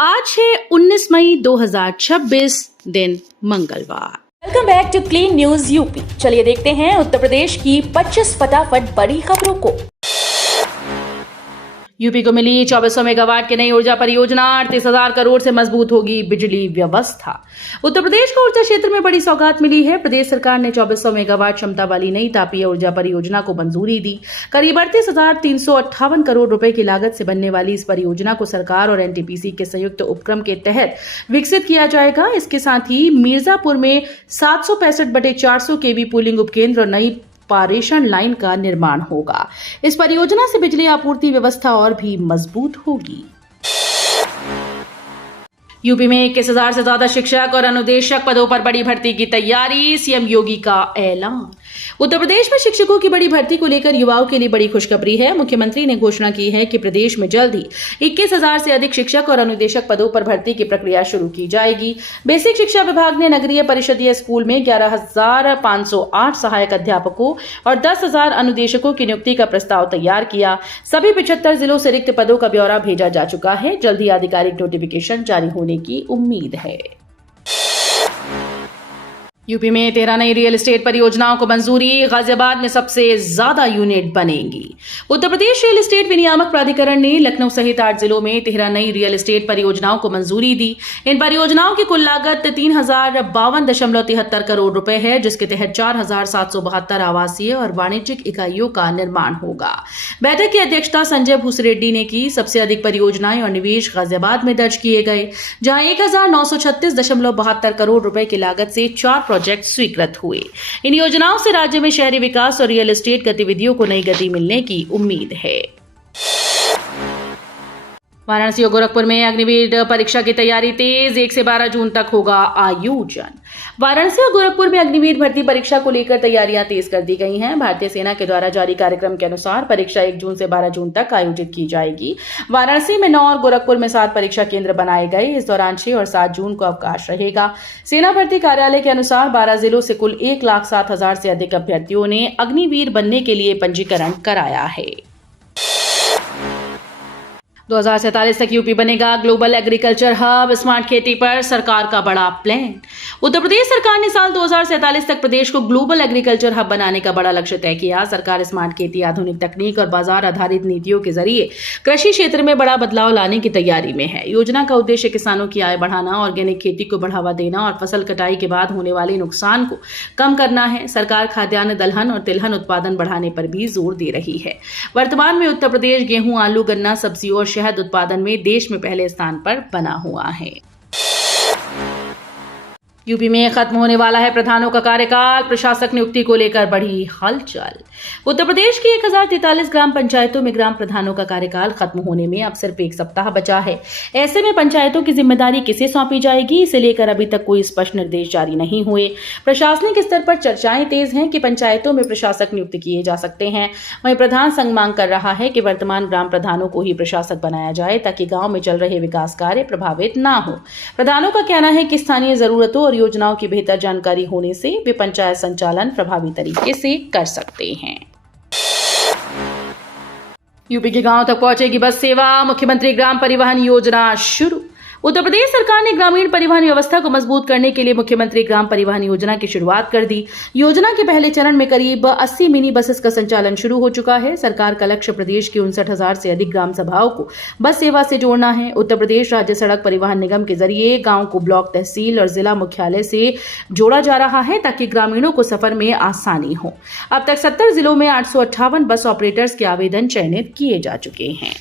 आज है 19 मई 2026 दिन मंगलवार। Welcome back to clean news UP. चलिए देखते हैं उत्तर प्रदेश की 25 फटाफट बड़ी खबरों को। यूपी को मिली 2400 मेगावाट की नई ऊर्जा परियोजना, 38,000 करोड़ से मजबूत होगी बिजली व्यवस्था। उत्तर प्रदेश को ऊर्जा क्षेत्र में बड़ी सौगात मिली है। प्रदेश सरकार ने 2400 मेगावाट क्षमता वाली नई तापीय ऊर्जा परियोजना को मंजूरी दी। करीब 38,358 करोड़ रुपए की लागत से बनने वाली इस परियोजना को सरकार और एनटीपीसी के संयुक्त उपक्रम के तहत विकसित किया जाएगा। इसके साथ ही मिर्जापुर में 765/400 केवी पुलिंग उपकेंद्र और नई पारेषण लाइन का निर्माण होगा। इस परियोजना से बिजली आपूर्ति व्यवस्था और भी मजबूत होगी। यूपी में 21,000 से ज्यादा शिक्षक और अनुदेशक पदों पर बड़ी भर्ती की तैयारी, सीएम योगी का ऐलान। उत्तर प्रदेश में शिक्षकों की बड़ी भर्ती को लेकर युवाओं के लिए बड़ी खुशखबरी है। मुख्यमंत्री ने घोषणा की है कि प्रदेश में जल्द ही 21,000 से अधिक शिक्षक और अनुदेशक पदों पर भर्ती की प्रक्रिया शुरू की जाएगी। बेसिक शिक्षा विभाग ने नगरीय परिषदीय स्कूल में 11,508 सहायक अध्यापकों और 10,000 अनुदेशकों की नियुक्ति का प्रस्ताव तैयार किया। सभी 75 जिलों से रिक्त पदों का ब्यौरा भेजा जा चुका है। जल्द ही आधिकारिक नोटिफिकेशन जारी होने की उम्मीद है। यूपी में 13 नई रियल एस्टेट परियोजनाओं को मंजूरी, गाजियाबाद में सबसे ज्यादा यूनिट बनेंगी। उत्तर प्रदेश रियल एस्टेट विनियामक प्राधिकरण ने लखनऊ सहित 8 जिलों में 13 नई रियल एस्टेट परियोजनाओं को मंजूरी दी। इन परियोजनाओं की कुल लागत 3,052.73 करोड़ रुपए है, जिसके तहत 4,772 आवासीय और वाणिज्यिक इकाइयों का निर्माण होगा। बैठक की अध्यक्षता संजय भूसरेड्डी ने की। सबसे अधिक परियोजनाएं और निवेश गाजियाबाद में दर्ज किए गए, जहां 1,936.72 करोड़ रुपए की लागत से 4 प्रोजेक्ट स्वीकृत हुए। इन योजनाओं से राज्य में शहरी विकास और रियल एस्टेट गतिविधियों को नई गति मिलने की उम्मीद है। वाराणसी और गोरखपुर में अग्निवीर परीक्षा की तैयारी तेज, 1 से 12 जून तक होगा आयोजन। वाराणसी और गोरखपुर में अग्निवीर भर्ती परीक्षा को लेकर तैयारियां तेज कर दी गई हैं। भारतीय सेना के द्वारा जारी कार्यक्रम के अनुसार परीक्षा 1 जून से 12 जून तक आयोजित की जाएगी। वाराणसी में 9 और गोरखपुर में 7 परीक्षा केंद्र बनाए गए। इस दौरान 6 और 7 जून को अवकाश रहेगा। सेना भर्ती कार्यालय के अनुसार 12 जिलों से कुल 1,07,000 से अधिक अभ्यर्थियों ने अग्निवीर बनने के लिए पंजीकरण कराया है। 2047 तक यूपी बनेगा ग्लोबल एग्रीकल्चर हब, स्मार्ट खेती पर सरकार का बड़ा प्लान। उत्तर प्रदेश सरकार ने साल 2047 तक प्रदेश को ग्लोबल एग्रीकल्चर हब बनाने का बड़ा लक्ष्य तय किया। सरकार स्मार्ट खेती, आधुनिक तकनीक और बाजार आधारित नीतियों के जरिए कृषि क्षेत्र में बड़ा बदलाव लाने की तैयारी में है। योजना का उद्देश्य किसानों की आय बढ़ाना, ऑर्गेनिक खेती को बढ़ावा देना और फसल कटाई के बाद होने वाले नुकसान को कम करना है। सरकार खाद्यान्न, दलहन और तिलहन उत्पादन बढ़ाने पर भी जोर दे रही है। वर्तमान में उत्तर प्रदेश गेहूं, आलू, गन्ना, सब्जियों और शहद उत्पादन में देश में पहले स्थान पर बना हुआ है। यूपी में खत्म होने वाला है प्रधानों का कार्यकाल, प्रशासक नियुक्ति को लेकर बढ़ी हलचल। उत्तर प्रदेश की 1,043 ग्राम पंचायतों में ग्राम प्रधानों का कार्यकाल खत्म होने में अब सिर्फ 1 सप्ताह बचा है। ऐसे में पंचायतों की जिम्मेदारी किसे सौंपी जाएगी, इसे लेकर अभी तक कोई स्पष्ट निर्देश जारी नहीं हुए। प्रशासनिक स्तर पर चर्चाएं तेज हैं कि पंचायतों में प्रशासक नियुक्त किए जा सकते हैं। वहीं प्रधान संघ मांग कर रहा है कि वर्तमान ग्राम प्रधानों को ही प्रशासक बनाया जाए, ताकि गांव में चल रहे विकास कार्य प्रभावित न हो। प्रधानों का कहना है कि स्थानीय जरूरतों और योजनाओं की बेहतर जानकारी होने से वे पंचायत संचालन प्रभावी तरीके से कर सकते हैं। यूपी के गांव तक पहुंचेगी बस सेवा, मुख्यमंत्री ग्राम परिवहन योजना शुरू। उत्तर प्रदेश सरकार ने ग्रामीण परिवहन व्यवस्था को मजबूत करने के लिए मुख्यमंत्री ग्राम परिवहन योजना की शुरुआत कर दी। योजना के पहले चरण में करीब 80 मिनी बसेस का संचालन शुरू हो चुका है। सरकार का लक्ष्य प्रदेश की 59,000 से अधिक ग्राम सभाओं को बस सेवा से जोड़ना है। उत्तर प्रदेश राज्य सड़क परिवहन निगम के जरिए गांव को ब्लॉक, तहसील और जिला मुख्यालय से जोड़ा जा रहा है, ताकि ग्रामीणों को सफर में आसानी हो। अब तक 70 जिलों में 858 बस ऑपरेटर्स के आवेदन चयनित किए जा चुके हैं।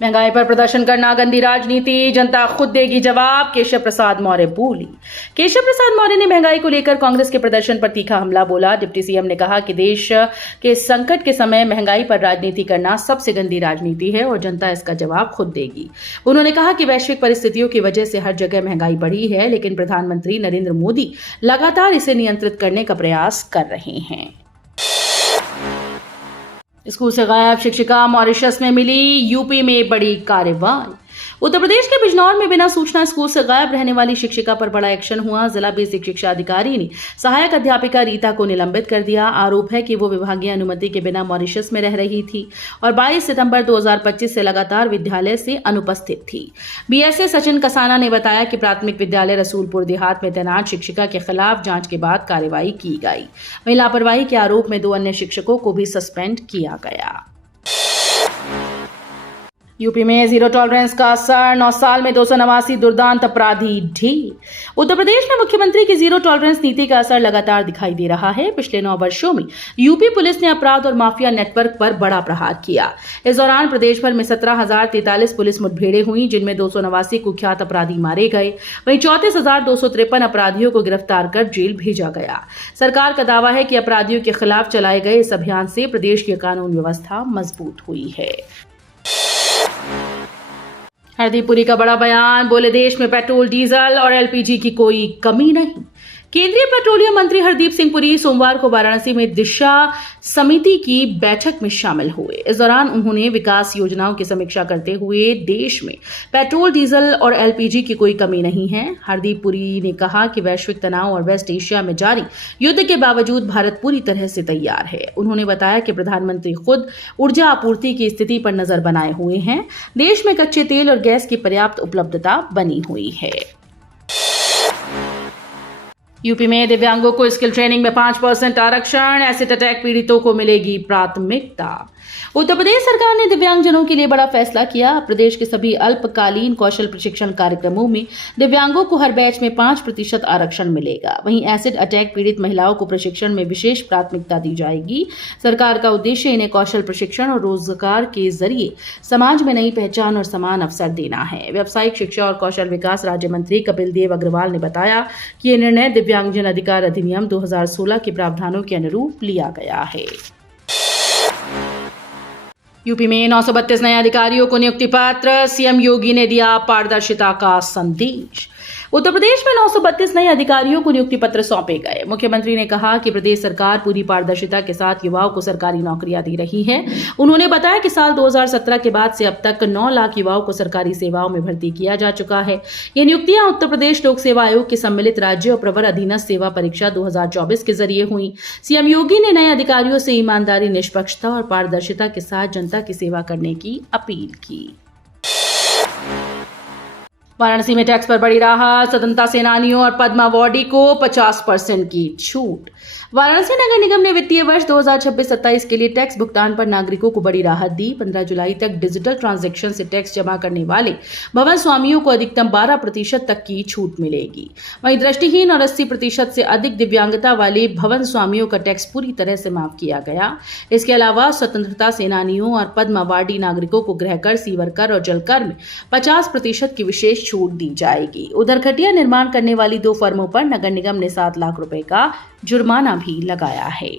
महंगाई पर प्रदर्शन करना गंदी राजनीति, जनता खुद देगी जवाब, केशव प्रसाद मौर्य बोली। केशव प्रसाद मौर्य ने महंगाई को लेकर कांग्रेस के प्रदर्शन पर तीखा हमला बोला। डिप्टी सीएम ने कहा कि देश के संकट के समय महंगाई पर राजनीति करना सबसे गंदी राजनीति है और जनता इसका जवाब खुद देगी। उन्होंने कहा कि वैश्विक परिस्थितियों की वजह से हर जगह महंगाई बढ़ी है, लेकिन प्रधानमंत्री नरेंद्र मोदी लगातार इसे नियंत्रित करने का प्रयास कर रहे हैं। स्कूल से गायब शिक्षिका मॉरिशस में मिली, यूपी में बड़ी कार्रवाई। उत्तर प्रदेश के बिजनौर में बिना सूचना स्कूल से गायब रहने वाली शिक्षिका पर बड़ा एक्शन हुआ। जिला बेसिक शिक्षा अधिकारी ने सहायक अध्यापिका रीता को निलंबित कर दिया। आरोप है कि वो विभागीय अनुमति के बिना मॉरिशस में रह रही थी और 22 सितंबर 2025 से लगातार विद्यालय से अनुपस्थित थी। बीएसए सचिन कसाना ने बताया कि प्राथमिक विद्यालय रसूलपुर देहात में तैनात शिक्षिका के खिलाफ जांच के बाद कार्रवाई की गई। वहीं लापरवाही के आरोप में 2 अन्य शिक्षकों को भी सस्पेंड किया गया। यूपी में जीरो टॉलरेंस का असर, 9 साल में 289 दुर्दांत अपराधी ढेर। उत्तर प्रदेश में मुख्यमंत्री की जीरो टॉलरेंस नीति का असर लगातार दिखाई दे रहा है। पिछले 9 वर्षों में यूपी पुलिस ने अपराध और माफिया नेटवर्क पर बड़ा प्रहार किया। इस दौरान प्रदेश भर में 17,043 पुलिस मुठभेड़ें हुई, जिनमें 289 कुख्यात अपराधी मारे गए। वहीं 34,253 अपराधियों को गिरफ्तार कर जेल भेजा गया। सरकार का दावा है कि अपराधियों के खिलाफ चलाए गए इस अभियान से प्रदेश की कानून व्यवस्था मजबूत हुई है। हरदीप पुरी का बड़ा बयान, बोले देश में पेट्रोल, डीजल और एलपीजी की कोई कमी नहीं। केंद्रीय पेट्रोलियम मंत्री हरदीप सिंह पुरी सोमवार को वाराणसी में दिशा समिति की बैठक में शामिल हुए। इस दौरान उन्होंने विकास योजनाओं की समीक्षा करते हुए देश में पेट्रोल, डीजल और एलपीजी की कोई कमी नहीं है। हरदीप पुरी ने कहा कि वैश्विक तनाव और वेस्ट एशिया में जारी युद्ध के बावजूद भारत पूरी तरह से तैयार है। उन्होंने बताया कि प्रधानमंत्री खुद ऊर्जा आपूर्ति की स्थिति पर नजर बनाए हुए हैं। देश में कच्चे तेल और गैस की पर्याप्त उपलब्धता बनी हुई है। यूपी में दिव्यांगों को स्किल ट्रेनिंग में 5% आरक्षण, एसिड अटैक पीड़ितों को मिलेगी प्राथमिकता। उत्तर प्रदेश सरकार ने दिव्यांगजनों के लिए बड़ा फैसला किया। प्रदेश के सभी अल्पकालीन कौशल प्रशिक्षण कार्यक्रमों में दिव्यांगों को हर बैच में 5% आरक्षण मिलेगा। वहीं एसिड अटैक पीड़ित महिलाओं को प्रशिक्षण में विशेष प्राथमिकता दी जाएगी। सरकार का उद्देश्य इन्हें कौशल प्रशिक्षण और रोजगार के जरिए समाज में नई पहचान और समान अवसर देना है। व्यावसायिक शिक्षा और कौशल विकास राज्य मंत्री कपिल देव अग्रवाल ने बताया कि यह निर्णय दिव्यांगजन अधिकार अधिनियम 2016 के प्रावधानों के अनुरूप लिया गया है। यूपी में 932 नए अधिकारियों को नियुक्ति पत्र, सीएम योगी ने दिया पारदर्शिता का संदेश। उत्तर प्रदेश में 932 नए अधिकारियों को नियुक्ति पत्र सौंपे गए। मुख्यमंत्री ने कहा कि प्रदेश सरकार पूरी पारदर्शिता के साथ युवाओं को सरकारी नौकरियां दे रही है। उन्होंने बताया कि साल 2017 के बाद से अब तक 9 लाख युवाओं को सरकारी सेवाओं में भर्ती किया जा चुका है। ये नियुक्तियां उत्तर प्रदेश लोक सेवा आयोग के सम्मिलित राज्य और प्रवर अधीनस्थ सेवा परीक्षा 2024 के जरिए हुई। सीएम योगी ने नए अधिकारियों से ईमानदारी, निष्पक्षता और पारदर्शिता के साथ जनता की सेवा करने की अपील की। वाराणसी में टैक्स पर बड़ी राहत, स्वतंत्रता सेनानियों और पद्म अवॉर्डी को 50% की छूट। वाराणसी नगर निगम ने वित्तीय वर्ष 2026-27 के लिए टैक्स भुगतान पर नागरिकों को बड़ी राहत दी। 15 जुलाई तक डिजिटल ट्रांजैक्शन से टैक्स जमा करने वाले भवन स्वामियों को अधिकतम 12% तक की छूट मिलेगी। वहीं दृष्टिहीन और 80% से अधिक दिव्यांगता वाले भवन स्वामियों का टैक्स पूरी तरह से माफ किया गया। इसके अलावा स्वतंत्रता सेनानियों और पद्म अवॉर्डी नागरिकों को गृह कर, सीवर कर और जल कर में 50% की विशेष छूट दी जाएगी। उधर घटिया निर्माण करने वाली 2 फर्मों पर नगर निगम ने 7 लाख रुपए का जुर्माना भी लगाया है।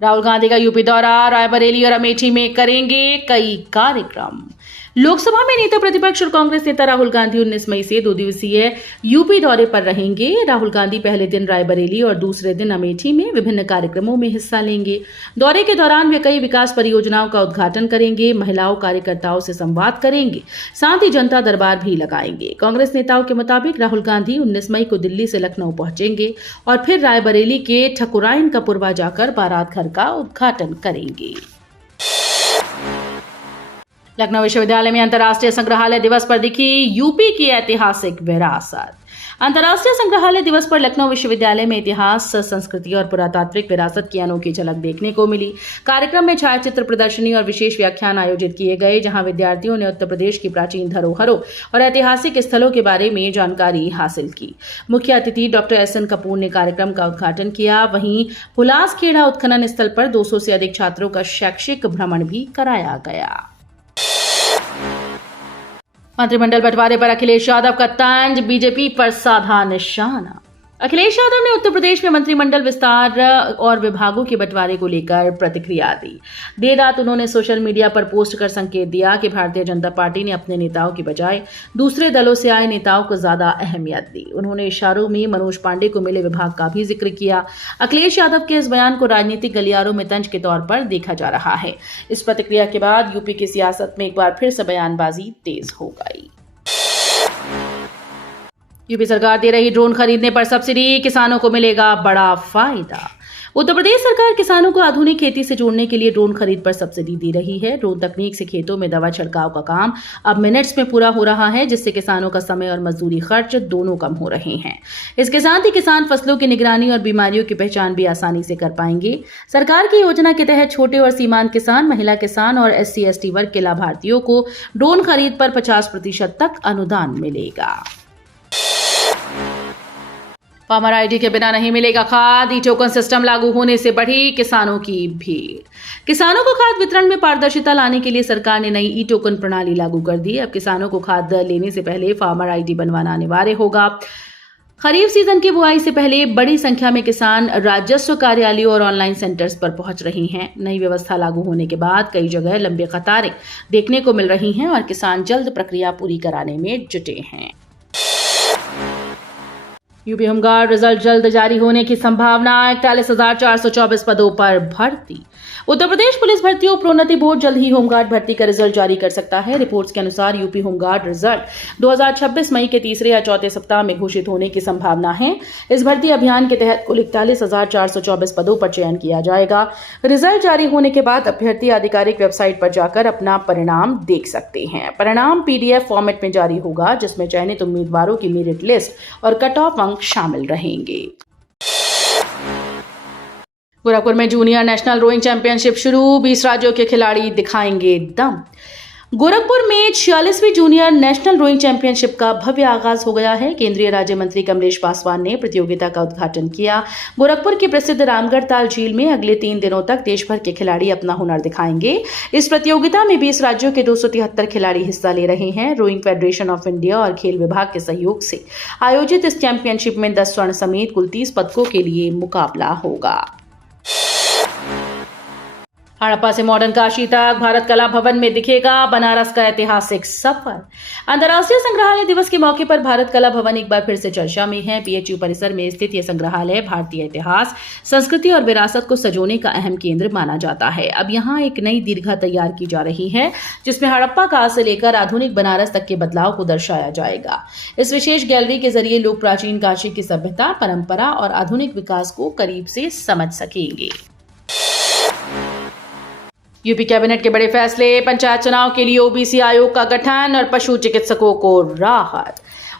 राहुल गांधी का यूपी दौरा, रायबरेली और अमेठी में करेंगे कई कार्यक्रम। लोकसभा में नेता प्रतिपक्ष और कांग्रेस नेता राहुल गांधी 19 मई से 2 दिवसीय यूपी दौरे पर रहेंगे। राहुल गांधी पहले दिन रायबरेली और दूसरे दिन अमेठी में विभिन्न कार्यक्रमों में हिस्सा लेंगे। दौरे के दौरान वे कई विकास परियोजनाओं का उद्घाटन करेंगे, महिलाओं कार्यकर्ताओं से संवाद करेंगे, साथ ही जनता दरबार भी लगाएंगे। कांग्रेस नेताओं के मुताबिक राहुल गांधी 19 मई को दिल्ली से लखनऊ पहुंचेंगे और फिर रायबरेली के ठकुराइन कपुरवा जाकर बारात घर का उद्घाटन करेंगे। लखनऊ विश्वविद्यालय में अंतर्राष्ट्रीय संग्रहालय दिवस पर दिखी यूपी की ऐतिहासिक विरासत। अंतर्राष्ट्रीय संग्रहालय दिवस पर लखनऊ विश्वविद्यालय में इतिहास, संस्कृति और पुरातात्विक विरासत की अनोखी झलक देखने को मिली। कार्यक्रम में छायाचित्र प्रदर्शनी और विशेष व्याख्यान आयोजित किए गए, जहां विद्यार्थियों ने उत्तर प्रदेश की प्राचीन धरोहरों और ऐतिहासिक स्थलों के बारे में जानकारी हासिल की। मुख्य अतिथि डॉक्टर SN कपूर ने कार्यक्रम का उद्घाटन किया। वहीं हुलासखेड़ा उत्खनन स्थल पर 200 से अधिक छात्रों का शैक्षिक भ्रमण भी कराया गया। मंत्रिमंडल बंटवारे पर अखिलेश यादव का तंज, बीजेपी पर साधा निशाना। अखिलेश यादव ने उत्तर प्रदेश में मंत्रिमंडल विस्तार और विभागों के बंटवारे को लेकर प्रतिक्रिया दी। देर रात उन्होंने सोशल मीडिया पर पोस्ट कर संकेत दिया कि भारतीय जनता पार्टी ने अपने नेताओं की बजाय दूसरे दलों से आए नेताओं को ज्यादा अहमियत दी। उन्होंने इशारों में मनोज पांडे को मिले विभाग का भी जिक्र किया। अखिलेश यादव के इस बयान को राजनीतिक गलियारों में तंज के तौर पर देखा जा रहा है। इस प्रतिक्रिया के बाद यूपी की सियासत में एक बार फिर से बयानबाजी तेज हो गई। यूपी सरकार दे रही ड्रोन खरीदने पर सब्सिडी, किसानों को मिलेगा बड़ा फायदा। उत्तर प्रदेश सरकार किसानों को आधुनिक खेती से जोड़ने के लिए ड्रोन खरीद पर सब्सिडी दे रही है। ड्रोन तकनीक से खेतों में दवा छिड़काव का काम अब मिनट्स में पूरा हो रहा है, जिससे किसानों का समय और मजदूरी खर्च दोनों कम हो रहे हैं। इसके साथ ही किसान फसलों की निगरानी और बीमारियों की पहचान भी आसानी से कर पाएंगे। सरकार की योजना के तहत छोटे और सीमांत किसान, महिला किसान और SC/ST वर्ग के लाभार्थियों को ड्रोन खरीद पर 50% तक अनुदान मिलेगा। फार्मर आईडी के बिना नहीं मिलेगा खाद, ई-टोकन सिस्टम लागू होने से बढ़ी किसानों की भीड़। किसानों को खाद वितरण में पारदर्शिता लाने के लिए सरकार ने नई ई-टोकन प्रणाली लागू कर दी। अब किसानों को खाद लेने से पहले फार्मर आईडी बनवाना अनिवार्य होगा। खरीफ सीजन की बुआई से पहले बड़ी संख्या में किसान राजस्व कार्यालयों और ऑनलाइन सेंटर्स पर पहुंच रहे हैं। नई व्यवस्था लागू होने के बाद कई जगह लंबी कतारें देखने को मिल रही हैं और किसान जल्द प्रक्रिया पूरी कराने में जुटे हैं। यूपी होमगार्ड रिजल्ट जल्द जारी होने की संभावना, 41,424 पदों पर भर्ती। उत्तर प्रदेश पुलिस भर्ती और प्रोन्नति बोर्ड जल्द ही होमगार्ड भर्ती का रिजल्ट जारी कर सकता है। रिपोर्ट्स के अनुसार यूपी होमगार्ड रिजल्ट 2026 मई के तीसरे या चौथे सप्ताह में घोषित होने की संभावना है। इस भर्ती अभियान के तहत कुल 41,424 पदों पर चयन किया जाएगा। रिजल्ट जारी होने के बाद अभ्यर्थी आधिकारिक वेबसाइट पर जाकर अपना परिणाम देख सकते हैं। परिणाम PDF फॉर्मेट में जारी होगा, जिसमें चयनित उम्मीदवारों की मेरिट लिस्ट और कट ऑफ अंक शामिल रहेंगे। गोरखपुर में जूनियर नेशनल रोइंग चैंपियनशिप शुरू, 20 राज्यों के खिलाड़ी दिखाएंगे दम। गोरखपुर में 46वीं जूनियर नेशनल रोइंग चैंपियनशिप का भव्य आगाज हो गया है। केंद्रीय राज्य मंत्री कमलेश पासवान ने प्रतियोगिता का उद्घाटन किया। गोरखपुर की प्रसिद्ध रामगढ़ ताल झील में अगले 3 दिनों तक देश भर के खिलाड़ी अपना हुनर दिखाएंगे। इस प्रतियोगिता में 20 राज्यों के 273 खिलाड़ी हिस्सा ले रहे हैं। रोइंग फेडरेशन ऑफ इंडिया और खेल विभाग के सहयोग से आयोजित इस चैंपियनशिप में 10 स्वर्ण समेत कुल 30 पदकों के लिए मुकाबला होगा। हड़प्पा से मॉडर्न काशी तक भारत कला भवन में दिखेगा बनारस का ऐतिहासिक सफर। अंतर्राष्ट्रीय संग्रहालय दिवस के मौके पर भारत कला भवन एक बार फिर से चर्चा में है। PHU परिसर में स्थित यह संग्रहालय भारतीय इतिहास, संस्कृति और विरासत को संजोने का अहम केंद्र माना जाता है। अब यहाँ एक नई दीर्घा तैयार की जा रही है, जिसमें हड़प्पा काल से लेकर आधुनिक बनारस तक के बदलाव को दर्शाया जाएगा। इस विशेष गैलरी के जरिए लोग प्राचीन काशी की सभ्यता, परंपरा और आधुनिक विकास को करीब से समझ सकेंगे। यूपी कैबिनेट के बड़े फैसले, पंचायत चुनाव के लिए OBC आयोग का गठन और पशु चिकित्सकों को राहत।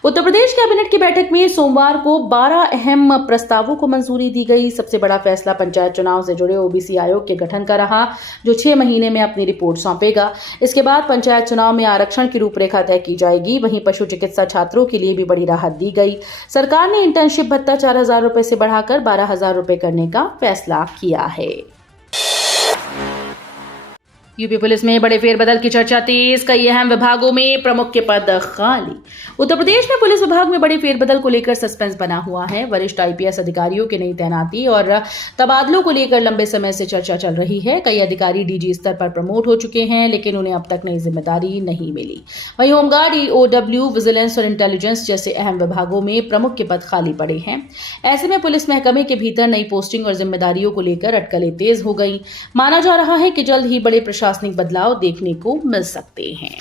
उत्तर प्रदेश कैबिनेट की बैठक में सोमवार को 12 अहम प्रस्तावों को मंजूरी दी गई। सबसे बड़ा फैसला पंचायत चुनाव से जुड़े OBC आयोग के गठन का रहा, जो 6 महीने में अपनी रिपोर्ट सौंपेगा। इसके बाद पंचायत चुनाव में आरक्षण की रूपरेखा तय की जाएगी। वहीं पशु चिकित्सा छात्रों के लिए भी बड़ी राहत दी गई। सरकार ने इंटर्नशिप भत्ता 4,000 रुपए से बढ़ाकर 12,000 रुपए करने का फैसला किया है। यूपी पुलिस में बड़े फेरबदल की चर्चा तेज, कई अहम विभागों में प्रमुख के पद खाली। उत्तर प्रदेश में पुलिस विभाग में बड़े फेरबदल को लेकर सस्पेंस बना हुआ है। वरिष्ठ IPS अधिकारियों की नई तैनाती और तबादलों को लेकर लंबे समय से चर्चा चल रही है। कई अधिकारी DG स्तर पर प्रमोट हो चुके हैं, लेकिन उन्हें अब तक नई जिम्मेदारी नहीं मिली। वहीं होमगार्ड, EOW, विजिलेंस और इंटेलिजेंस जैसे अहम विभागों में प्रमुख के पद खाली पड़े हैं। ऐसे में पुलिस महकमे के भीतर नई पोस्टिंग और जिम्मेदारियों को लेकर अटकलें तेज हो गई। माना जा रहा है कि जल्द ही बड़े प्रशासनिक बदलाव देखने को मिल सकते हैं।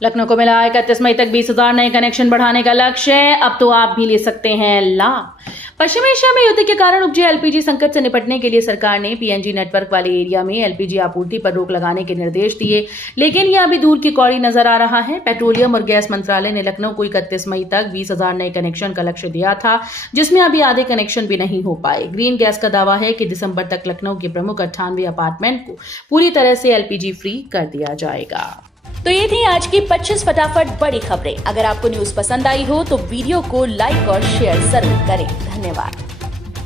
लखनऊ को मिला 31 मई तक 20,000 नए कनेक्शन बढ़ाने का लक्ष्य। अब तो आप भी ले सकते हैं लाभ। पश्चिम एशिया में युद्ध के कारण उपजे LPG संकट से निपटने के लिए सरकार ने PNG नेटवर्क वाले एरिया में LPG आपूर्ति पर रोक लगाने के निर्देश दिए, लेकिन यह अभी दूर की कौड़ी नजर आ रहा है। पेट्रोलियम और गैस मंत्रालय ने लखनऊ को 31 मई तक 20,000 नए कनेक्शन का लक्ष्य दिया था, जिसमें अभी आधे कनेक्शन भी नहीं हो पाए। ग्रीन गैस का दावा है कि दिसंबर तक लखनऊ के प्रमुख 98 अपार्टमेंट को पूरी तरह से LPG फ्री कर दिया जाएगा। तो ये थी आज की 25 फटाफट बड़ी खबरें। अगर आपको न्यूज पसंद आई हो तो वीडियो को लाइक और शेयर जरूर करें। धन्यवाद।